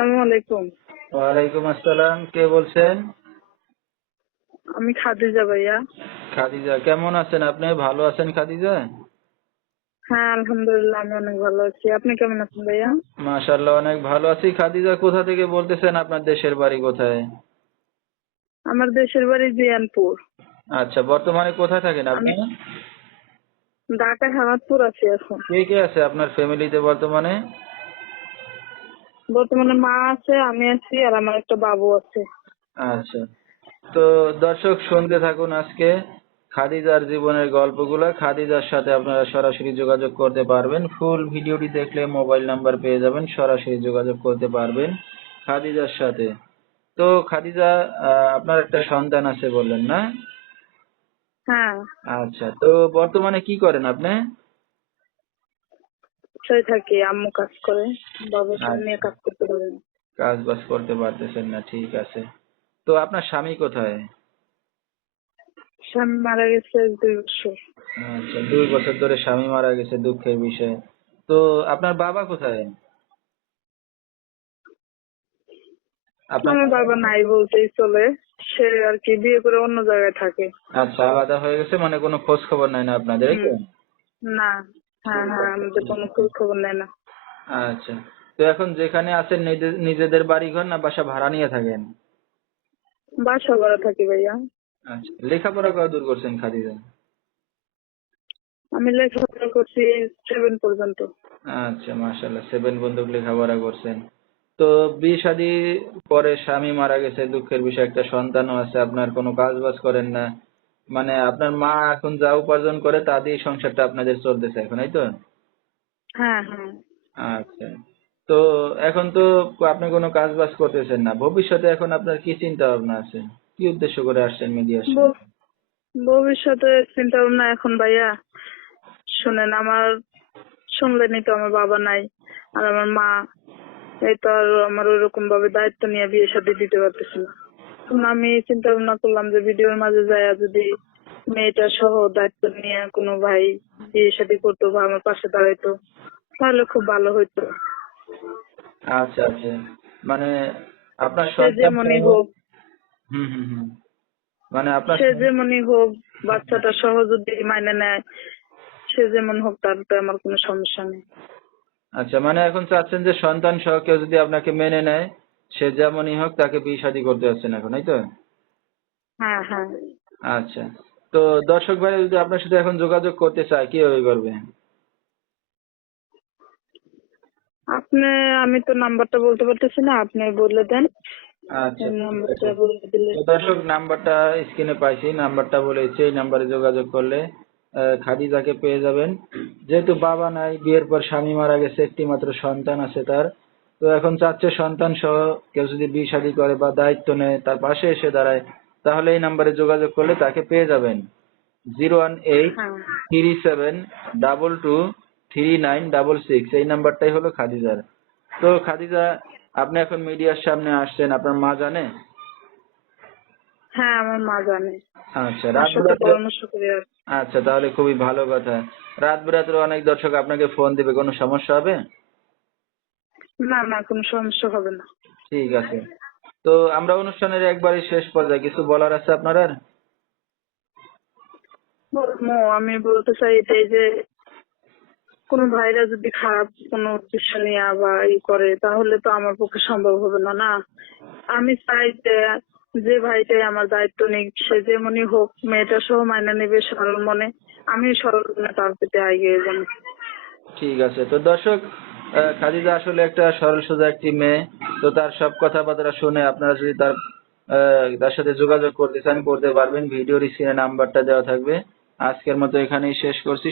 আলাইকুম। ওয়ালাইকুম আসসালাম কে বলছেন? আমি খাদিজা ভাইয়া। খাদিজা কেমন আছেন আপনি? ভালো আছেন খাদিজা? হ্যাঁ আলহামদুলিল্লাহ আমি অনেক ভালো আছি। আপনি কেমন আছেন ভাইয়া? মাশাআল্লাহ অনেক ভালো আছি। খাদিজা কোথা থেকে বলতেছেন আপনার দেশের বাড়ি কোথায়? আমার দেশের বাড়ি জিয়ানপুর। আচ্ছা বর্তমানে কোথায় থাকেন আপনি? ঢাকা হেমাদপুর আছি এখন। কে কে আছে আপনার ফ্যামিলিতে বর্তমানে? বর্তমানে মা আছে আমি আছি আর আমার একটা বাবু আছে। আচ্ছা। তো দর্শক শুনতে থাকুন আজকে খাদিজার জীবনের গল্পগুলো। খাদিজার সাথে আপনারা সরাসরি যোগাযোগ করতে পারবেন। ফুল ভিডিওটি দেখলে মোবাইল নাম্বার পেয়ে যাবেন সরাসরি যোগাযোগ করতে পারবেন খাদিজার সাথে। তো খাদিজা আপনার একটা সন্তান আছে বললেন না? হ্যাঁ। আচ্ছা তো বর্তমানে কি করেন আপনি? সেই থাকি আম্মু কাজ করে বাবা নিয়ে কাজ করতে পারে না। কাজ বাজ করতে পারতেছেন না ঠিক আছে। তো আপনার স্বামী কোথায়? স্বামী মারা গেছে দুই বছর। আচ্ছা দুই বছর ধরে স্বামী মারা গেছে দুঃখের বিষয়। তো আপনার বাবা কোথায়? আপনার বাবা নাই বলতেই চলে। সে আর কি বিয়ে করে অন্য জায়গায় থাকে। আচ্ছা আলাদা হয়ে গেছে মানে কোনো খোঁজ খবর নাই না আপনাদের। না। হ্যাঁ হ্যাঁ আমাদের কোনো খোঁজ খবর নেয় না। আচ্ছা। তো এখন যেখানে আছেন নিজেদের বাড়ি ঘর না বাসা ভাড়া নিয়ে থাকেন? বাসা ভাড়া থাকি ভাইয়া। আচ্ছা। লেখাপড়া কত দূর করছেন খাদিজা? আমি লেখাপড়া করছি সেভেন পর্যন্ত। আচ্ছা মাশাল্লাহ সেভেন বন্ধুক লেখাপড়া করছেন। তো বিয়ে শাদী পরে স্বামী মারা গেছে দুঃখের বিষয় একটা সন্তানও আছে আপনার কোনো কাজ বাজ করেন না? মানে আপনার মা এখন যা উপার্জন করে তা দিয়ে সংসারটা আপনাদের চলতেছে এখন এই তো? হ্যাঁ হ্যাঁ। আচ্ছা। তো এখন তো আপনি কোনো কাজ বাজ করতেছেন না। ভবিষ্যতে এখন আপনার কি চিন্তা ভাবনা আছে? কি উদ্দেশ্য করে আসছেন মিডিয়ার ভবিষ্যতে চিন্তা ভাবনা এখন ভাইয়া শুনেন আমার শুনলেনই তো আমার বাবা নাই আর আমার মা এই তো আর আমার ওইরকম ভাবে দায়িত্ব নিয়ে বিয়ে শাদী দিতে পারতেছি না। আমি চিন্তা ভাবনা করলাম যে ভিডিওর মাঝে যায় যদি মেয়েটা সহ দায়িত্ব নিয়ে কোনো ভাই বিয়ে শাদী করতো বা আমার পাশে দাঁড়াইতো তাহলে খুব ভালো হইতো। আচ্ছা আচ্ছা। মানে আপনার যেমনই হোক। হুম হুম হুম। মানে আপনার সে যেমনই হোক বাচ্চাটা সহ যদি মাইনে নেয় সে যেমন হোক তার তো আমার কোনো সমস্যা নেই। আচ্ছা মানে এখন চাচ্ছেন যে সন্তান সহ কেউ যদি আপনাকে মেনে নেয় সে যেমনই হোক তাকে বিয়ে শাদী করতে যাচ্ছেন এখন এই তো? হ্যাঁ হ্যাঁ। আচ্ছা। তো দর্শক ভাই যদি আপনার সাথে এখন যোগাযোগ করতে চায় কীভাবে করবে? আপনি আমি তো নাম্বারটা বলতে পারতেছি না আপনি বলে দেন। আচ্ছা। দর্শক নাম্বারটা স্ক্রিনে পাইছি নাম্বারটা বলেছি এই নাম্বারে যোগাযোগ করলে খাদিজাকে পেয়ে যাবেন। যেহেতু বাবা নাই বিয়ের পর স্বামী মারা গেছে একটি মাত্র সন্তান আছে তার। তো এখন চাচ্ছে সন্তান সহ কেউ যদি বিয়ে শাদী করে বা দায়িত্ব নেয় তার পাশে এসে দাঁড়ায়। তাহলে এই নাম্বারে যোগাযোগ করলে তাকে পেয়ে যাবেন। Zero one eight three seven double two three nine double six. এই নাম্বারটাই হলো খাদিজার। তো খাদিজা আপনি এখন মিডিয়ার সামনে আসছেন। আপনার মা জানে? হ্যাঁ আমার মা জানে। আচ্ছা রাত আচ্ছা তাহলে খুবই ভালো কথা। রাত বিরাতে অনেক দর্শক আপনাকে ফোন দিবে কোনো সমস্যা হবে? না না কোনো সমস্যা হবে না। ঠিক আছে। তো আমরা অনুষ্ঠানের একবারই শেষ পর্যায়ে কিছু বলার আছে আপনার? আর আমি বলতে চাই এটাই যে কোনো ভাইরা যদি খারাপ কোনো উদ্দেশ্য নিয়ে বা ই করে তাহলে তো আমার পক্ষে সম্ভব হবে না না? আমি চাই যে যে ভাইটাই আমার দায়িত্ব নিক সে যেমনই হোক মেয়েটা সহ মাইনা নেবে সরল মনে। আমি সরল মনে তার প্রতি এগিয়ে যাব ঠিক আছে তো দর্শক খাদিজা আসলে একটা সরল সোজা একটি মেয়ে। তো তার সব কথাবার্তা শুনে আপনারা যদি তার তার সাথে যোগাযোগ করতে চান করতে পারবেন। ভিডিওর স্ক্রিনে নাম্বারটা দেওয়া থাকবে। আজকের মতো এখানেই শেষ করছি।